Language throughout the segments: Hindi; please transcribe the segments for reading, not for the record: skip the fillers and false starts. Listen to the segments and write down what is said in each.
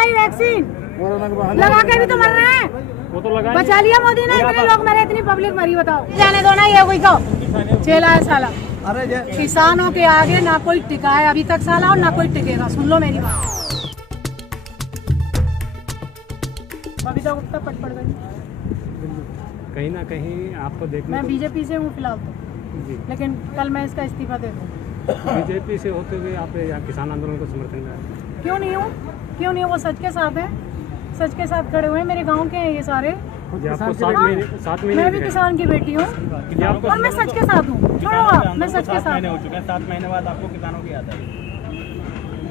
भाई वैक्सीन लगा के भी तो मर रहे हैं। वो तो लगा बचा लिया मोदी ने, इतने लोग मरे, इतनी पब्लिक मरी, बताओ। जाने दो ना, ये कोई को चेला है साला। किसानों के आगे ना कोई टिका है अभी तक साला, और ना कोई टिकेगा। सुन लो मेरी बात। बबीता गुप्ता पट पड़ गई। कहीं ना कहीं आपको देखने मैं को बीजेपी से हूँ फिलहाल तो, जी लेकिन कल मैं इसका इस्तीफा दे दूँ। बीजेपी से होते हुए आप यहाँ किसान आंदोलन को समर्थन करें? क्यों नहीं हूँ, क्यों नहीं हूँ? वो सच के साथ है, सच के साथ खड़े हुए हैं। मेरे गांव के हैं ये सारे। जी, आपको 7 महीने मैं भी किसान की बेटी हूँ और मैं सच के साथ हूँ। छोड़ो आप, मैं सच के साथ हूँ। 7 महीने बाद आपको किसानों की याद आई?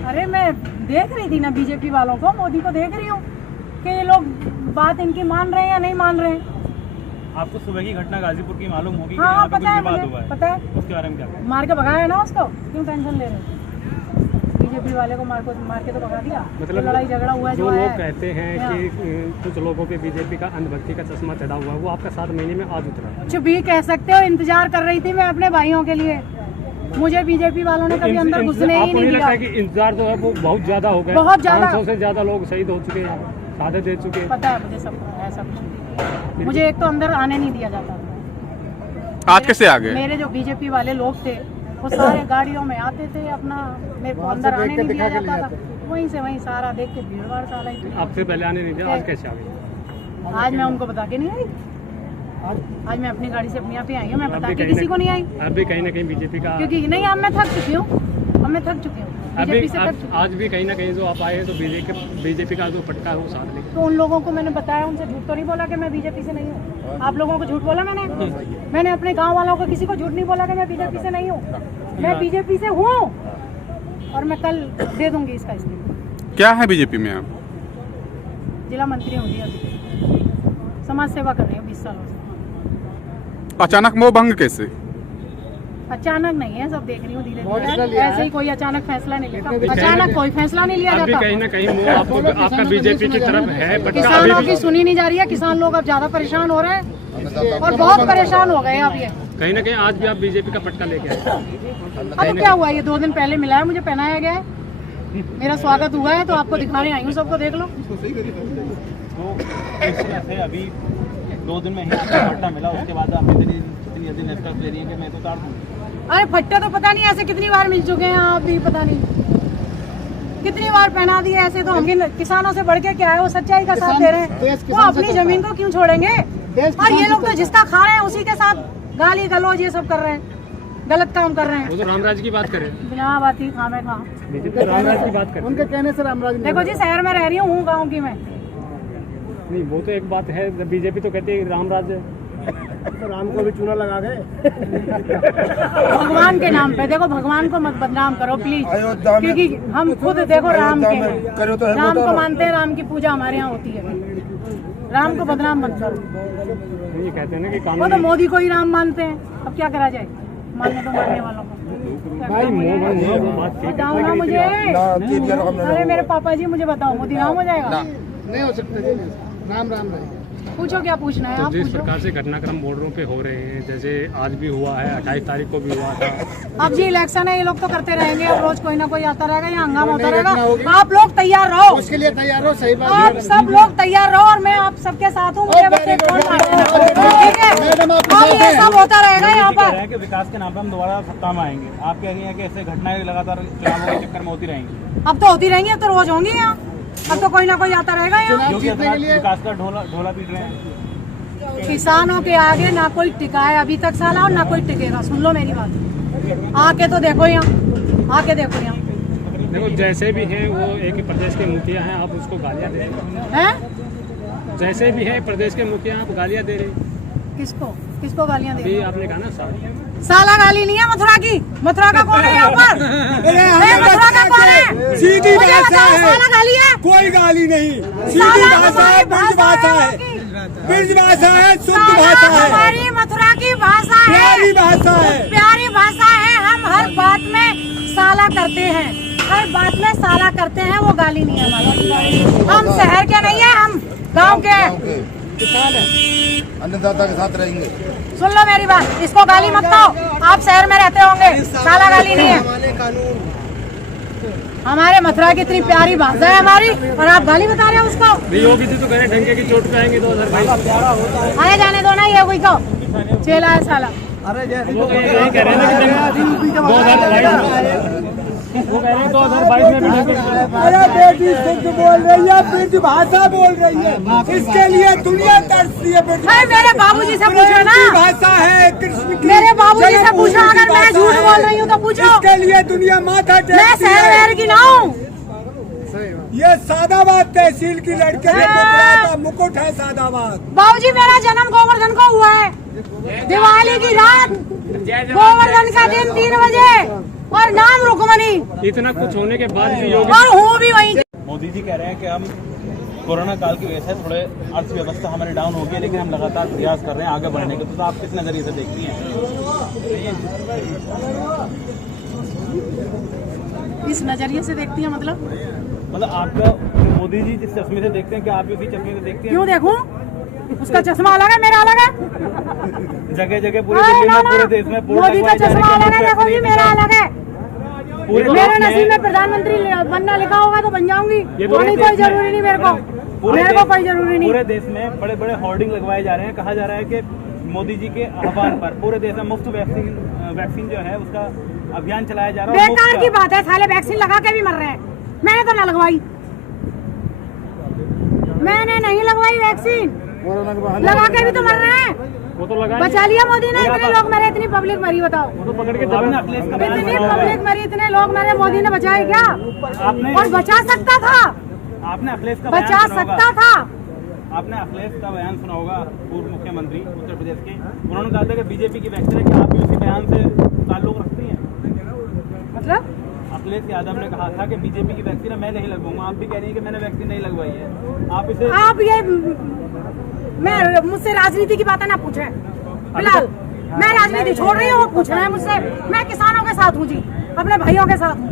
अरे मैं देख रही थी ना बीजेपी वालों को, मोदी को देख रही हूँ कि ये लोग बात इनकी मान रहे हैं या नहीं मान रहे हैं। आपको सुबह की घटना गाजीपुर की मालूम होगी? हाँ पता है बात मुझे, हुआ है, पता है। उसके बारे में क्या? मार के भगाया है ना उसको, क्यों टेंशन ले रहे हैं? बीजेपी वाले को मार के तो भगा दिया। मतलब लड़ाई झगड़ा हुआ है जो जो लोग है। कहते हैं कि कुछ लोगों पे बीजेपी का अंधभक्ति का चश्मा चढ़ा हुआ है, वो आपका 7 महीने में आज उतरा। कुछ भी कह सकते हो, इंतजार कर रही थी मैं अपने भाइयों के लिए। मुझे बीजेपी वालोों ने कभी अंदर घुसने ही आपको नहीं लगता दिया। है कि इंतजार जो है वो बहुत ज्यादा हो गया? बहुत ज्यादा। 500 से ज्यादा लोग शहीद हो चुके हैं, शहादत दे चुके हैं। पता है मुझे, सब ऐसा कुछ नहीं। मुझे एक तो अंदर आने नहीं दिया जाता। आज कैसे आ गए? मेरे जो बीजेपी वाले लोग थे वो सारे गाड़ियों में आते थे, अपना मेरे को अंदर आने नहीं दिया जाता था। वहीं से वहीं सारा देख के भीड़ भाड़ साला ही। आपसे पहले आने नहीं दिया, आज कैसे आ गए? आज मैं उनको बता के नहीं आई। आज मैं अपनी गाड़ी से अपने यहाँ पे आई हूँ, मैं बता के किसी को नहीं आई। अब भी कहीं ना कहीं बीजेपी का, क्योंकि नहीं, अब मैं थक चुकी हूँ, अब मैं थक चुकी हूँ बीजेपी से, थक चुकी हूँ। आज भी कहीं ना कहीं जो आप आए हैं तो बीजेपी का जो पटका है वो साथ लेके। तो उन लोगों को मैंने बताया, उनसे झूठ तो नहीं बोला कि मैं बीजेपी से नहीं हूँ। आप लोगों को झूठ बोला मैंने अपने गांव वालों को किसी को झूठ नहीं बोला कि मैं बीजेपी से नहीं हूँ। मैं बीजेपी से हूँ और मैं कल दे दूंगी इसका इस्तीफा। क्या है बीजेपी में आप? जिला मंत्री हूँ जी, अभी समाज सेवा कर रही हूँ 20 सालों से। अचानक मोह भंग कैसे? अचानक नहीं है, सब देख रही हूँ धीरे धीरे। ऐसे ही कोई अचानक फैसला नहीं लेता, अचानक कोई फैसला नहीं लिया अब भी जाता। कहीं ना कहीं मोह आपका बीजेपी की तरफ है, बट किसानों की सुनी नहीं जा रही है। किसान लोग अब ज्यादा परेशान हो रहे हैं और बहुत परेशान हो गए अब ये। कहीं ना कहीं आज भी आप बीजेपी का पटका लेके आए। अब क्या हुआ, ये 2 दिन पहले मिला है, मुझे पहनाया गया है, मेरा स्वागत हुआ है, तो आपको दिखाने आई हूँ, सबको देख लो। तो ऐसे अभी 2 दिन में ही आपको पट्टा मिला, उसके बाद आप इतनी स्टेप ले रही है कि मैं तो उतार दूँ। अरे फट्टे तो पता नहीं ऐसे कितनी बार मिल चुके हैं, आप भी पता नहीं कितनी बार पहना दिए। ऐसे तो हम किसानों से बढ़ के क्या है, वो सच्चाई का साथ दे रहे हैं। वो अपनी जमीन को क्यों छोड़ेंगे? और ये लोग तो जिसका खा रहे हैं उसी के साथ गाली गलौज ये सब कर रहे हैं, गलत काम कर रहे हैं। वो तो रामराज की बात करें, बिना बात ही खामे खा। बीजेपी रामराज की बात करें। उनके कहने से रामराज देखो जी, शहर में रह रही हूँ, गाँव की मैं। नहीं, वो तो एक बात है, बीजेपी तो कहती है रामराज है। तो राम को भी चूना लगा गए। भगवान के नाम पे देखो, भगवान को मत बदनाम करो प्लीज, क्योंकि हम खुद देखो राम के हैं, राम को मानते हैं, राम की पूजा हमारे यहाँ होती है। राम को बदनाम मत करो। ये कहते हैं ना कि वो कानून तो मोदी को ही राम मानते हैं, अब क्या करा जाए, मानने तो मानने वालों को। भाई मोह बात ठीक बताओ ना मुझे, अरे मेरे पापा जी मुझे बताओ, मोदी राम हो जाएगा? नहीं हो सकते, राम राम नहीं। पूछो क्या पूछना है तो आप, जिस पूछो। प्रकार से घटनाक्रम बॉर्डरों पे हो रहे हैं, जैसे आज भी हुआ है, 28 तारीख को भी हुआ था। अब जी इलेक्शन है, ये लोग तो करते रहेंगे, अब रोज कोई ना कोई आता रहेगा, यहाँ हंगामा होता रहेगा। आप लोग तैयार रहो, उसके लिए तैयार हो, सही बात। आप सब लोग तैयार रहो और मैं आप सबके साथ हूँ। मुझे बस एक फोन मारना, ठीक है? अब ये सब होता रहेगा यहाँ पर। कि विकास के नाम पर हम दोबारा सत्ता में आएंगे, आप कह रही हैं कि ऐसे घटनाएं लगातार चुनावों के चक्कर में होती रहेंगी। अब तो होती रहेंगी, अब तो रोज होंगी यहाँ, अब तो कोई ना कोई आता रहेगा यहाँ। जो कि विकास का ढोला पीट रहे हैं। किसानों के आगे ना कोई टिका है अभी तक साला, और ना कोई टिकेगा। सुन लो मेरी बात, आके तो देखो यहाँ, आके देखो यहाँ। देखो जैसे भी हैं वो एक प्रदेश के मुखिया हैं, आप उसको गालियाँ दे रहे हैं। जैसे भी हैं प्रदेश के मुखिया, आप गालियाँ दे रहे। किसको गालियाँ दे? अभी आपने कहा ना साला गाली नहीं है मथुरा की। मथुरा का कौन है यहाँ पर? मथुरा का कौन है? सीधी भाषा है, साला गाली है? कोई गाली नहीं, सीधी साला भाषा है, ब्रज भाषा है, ब्रज भाषा है, शुद्ध भाषा है, हमारी मथुरा की भाषा है, प्यारी भाषा है, प्यारी भाषा है। हम हर बात में साला करते हैं, हर बात में साला करते हैं, वो गाली नहीं है हमारी। हम शहर के नहीं है, हम गाँव के किसान है, अन्नदाता के साथ रहेंगे। सुन लो मेरी बात, इसको गाली मत दो। आप शहर में रहते होंगे, साला गाली नहीं है। हमारे मथुरा की इतनी प्यारी भाषा है हमारी और आप गाली बता रहे हो उसको। योगी जी तो कह रहे हैं डंके की चोट पे आएंगे 2022। आए जाने दो ना ये कोई को चेला है साला। वो यही कह रहे हैं ना कि 2022 में भी डंके की अरे बेटी सिद्ध बोल रही है, ब्रज भाषा बोल रही है, इसके लिए दुनिया तरसती है। अरे मेरे बाबूजी से पूछो ना, भाषा है कृष्ण की। मेरे बाबूजी से पूछो, अगर मैं झूठ बोल रही हूँ तो पूछो। इसके लिए दुनिया माथा मैं टेकती शहर है। वहर की ना हूँ। ये सादाबाद तहसील की लड़के ने पकड़ा था, मुकुट है सादाबाद। बाबूजी मेरा जन्म गोवर्धन को हुआ है, दिवाली की रात गोवर्धन का दिन 3 बजे और नाम रुकमणी। इतना कुछ होने के बाद भी योगी और हूँ भी वहीं। मोदी जी कह रहे हैं कि हम कोरोना काल की वजह से थोड़े अर्थव्यवस्था हमारी डाउन हो गई, लेकिन हम लगातार प्रयास कर रहे हैं आगे बढ़ने के। तो आप किस नजरिए से देखती हैं? इस नजरिए से देखती है मतलब आपका मोदी जी जिस चश्मे से देखते हैं कि आप भी उसी चश्मे से देखते हैं? क्यों देखूं? उसका चश्मा अलग है, मेरा अलग है। जगह जगह पूरे दिल्ली में, पूरे देश में मोदी का चश्मा अलग है, देखो जी मेरा अलग है। पूरे मेरे देश नसीब में में प्रधानमंत्री बनना लिखा होगा तो बन जाऊंगी। पूरे कोई जरूरी नहीं मेरे को, मेरे को कोई जरूरी नहीं। पूरे देश में बड़े बड़े होर्डिंग लगवाए जा रहे हैं। कहा जा रहा है कि मोदी जी के आह्वान पर पूरे देश में मुफ्त वैक्सीन जो है उसका अभियान चलाया जा रहा है। बेकार की बात है, साले वैक्सीन लगा के भी मर रहे हैं। मैंने तो ना लगवाई, मैंने नहीं लगवाई वैक्सीन, लगा के भी तो मर रहे हैं। वो तो लगा बचा लिया मोदी ने, इतने लोग मरे, इतनी पब्लिक मरी, बताओ। वो तो पकड़ के इतनी पब्लिक मरी, इतने लोग मरे, मोदी ने बचाए क्या? और बचा सकता था, आपने अखिलेश का बचा सकता था। आपने अखिलेश का बयान सुना होगा, पूर्व मुख्यमंत्री उत्तर प्रदेश के। उन्होंने कहा था कि बीजेपी की वैक्सीन है, कि आप भी उसी बयान से ताल्लुक रखती हैं? मतलब अखिलेश यादव ने कहा था कि बीजेपी की वैक्सीन मैं नहीं लगवाऊंगा। आप भी कह रही हैं कि मैंने वैक्सीन नहीं लगवाई है। आप इसे आप ये मैं मुझसे राजनीति की बातें ना पूछे फिलहाल। मैं राजनीति छोड़ रही हूँ, वो पूछ रहे हैं मुझसे। मैं किसानों के साथ हूँ जी, अपने भाइयों के साथ हूँ।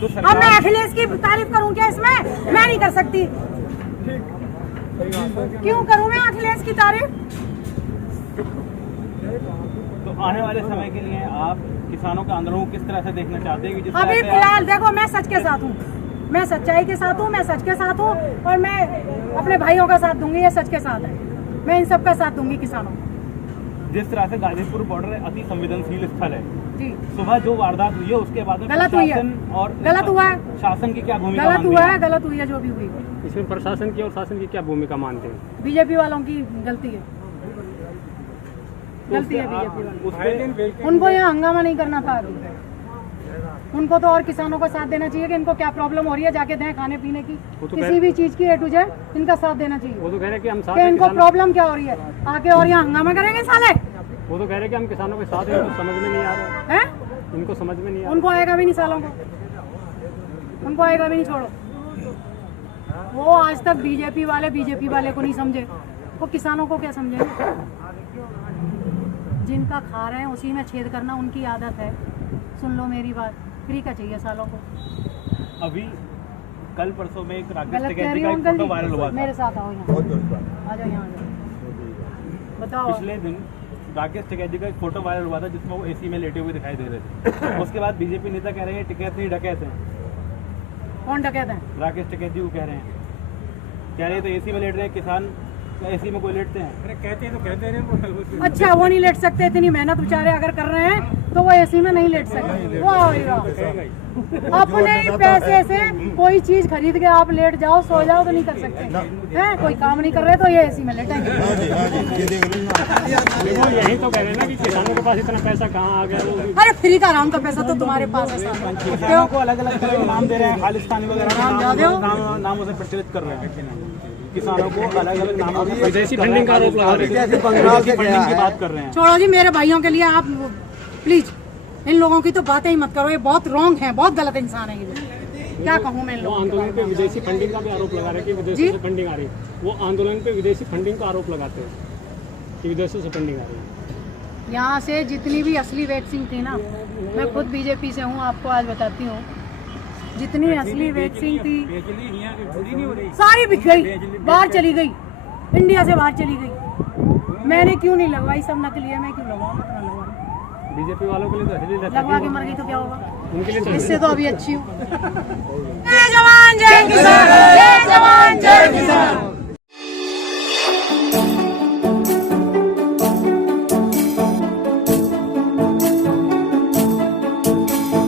तो अब मैं अखिलेश की तारीफ करूँ क्या इसमें? मैं नहीं कर सकती। क्यों करूँ मैं अखिलेश की तारीफ? तो आने वाले समय के लिए आप किसानों के आंदोलन को किस तरह से देखना चाहते हैं? कि जिस अभी तरह से फिलहाल देखो, मैं सच के साथ हूँ, मैं सच्चाई के साथ हूँ, मैं सच के साथ हूँ और मैं अपने भाइयों का साथ दूंगी। ये सच के साथ है, मैं इन सबका साथ दूंगी किसानों का। जिस तरह से गाजीपुर बॉर्डर अति संवेदनशील स्थल है, जी सुबह जो वारदात हुई है उसके बाद में गलत हुई है, प्रशासन और गलत हुआ है, शासन की क्या भूमिका गलत मानती हुआ हैं? है, गलत हुई है जो भी हुई। इसमें प्रशासन की और शासन की क्या भूमिका मानते हैं? बीजेपी वालों की गलती है, गलती है बीजेपी वालों उस पे उनको यहाँ हंगामा नहीं करना था अभी। उनको तो और किसानों का साथ देना चाहिए कि इनको क्या प्रॉब्लम हो रही है, जाके दें खाने पीने की, तो किसी भी चीज की A to Z इनका साथ देना चाहिए। वो तो कह रहे हैं कि हम साथ कि हैं इनको किसानों- प्रॉब्लम क्या हो रही है, आके और यहाँ हंगामा करेंगे साले वो तो कह रहे हैं कि हम किसानों के साथ हैं, इनको समझ में नहीं आ रहा, हैं? इनको समझ में नहीं आ उनको आएगा भी नहीं सालों को, उनको आएगा भी नहीं, छोड़ो। वो आज तक बीजेपी वाले को नहीं समझे, वो किसानों को क्या समझेंगे? जिनका खा रहे हैं उसी में छेद करना उनकी आदत है। सुन लो मेरी बात, फ्री का चाहिए सालों को। अभी कल परसों में एक राकेश गलत कह टिकैती रही का हूँ एक अंकल फोटो वायरल हुआ जी, था। मेरे साथ आओ यहाँ, आ जाओ यहाँ, आ जाओ। बताओ। पिछले दिन राकेश टिकैती का एक फोटो वायरल हुआ था जिसमें वो एसी में लेटे हुए दिखाई दे रहे थे। उसके बाद बीजेपी नेता कह रहे हैं टिकैत नहीं डकैत हैं। कौन डकैत है? राकेश टिकैती को कह रहे हैं, कह रहे हैं तो एसी में लेट रहे हैं किसान, एसी में कोई लेटते हैं? अरे कहते हैं तो कहते हैं। अच्छा, वो नहीं लेट सकते, इतनी मेहनत बेचारे अगर कर रहे हैं तो वो एसी में नहीं लेट सकते। वाह भाई वाह। अपने ही पैसे से कोई चीज खरीद के आप लेट जाओ, सो जाओ तो नहीं कर सकते हैं? कोई काम नहीं कर रहे तो ये एसी में लेटेंगे। वो यही तो कह रहे हैं ना कि किसानों के पास इतना पैसा कहाँ आ गया। वो अरे फ्री का आराम का पैसा तो तुम्हारे पास है साला। किसानों को अलग अलग तरह के नाम दे रहे हैं, खालिस्तानी वगैरह नाम याद है? नामों से प्रचलित कर रहे हैं। किसानों को अलग अलग नामों से विदेशी फंडिंग का आरोप लगा रहे हैं। विदेशी फंडिंग की बात कर रहे हैं। छोड़ो जी, मेरे भाइयों के लिए आप प्लीज इन लोगों की तो बातें ही मत करो, ये बहुत रॉन्ग है, बहुत गलत इंसान है ये। क्या कहूँ मैं इन वो लोगों आंदोलन पे विदेशी फंडिंग का भी आरोप लगा रहे हैं कि विदेशों से फंडिंग आ रही है। वो आंदोलन पे विदेशी फंडिंग का आरोप लगाते हैं कि विदेशों से फंडिंग आ रही है। यहाँ से जितनी भी असली वैक्सीन थी ना, मैं खुद बीजेपी से हूँ, आपको आज बताती हूँ, जितनी असली वैक्सीन थी सारी बिक गई, बाहर चली गई, इंडिया से बाहर चली गई। मैंने क्यों नहीं लगवाई? सब नकली है, मैं क्यों लगवाऊँ? बीजेपी वालों के लिए तो असली लगवा के मर गई तो क्या होगा? उनके लिए तो इससे तो अभी अच्छी हूँ। जय जवान जय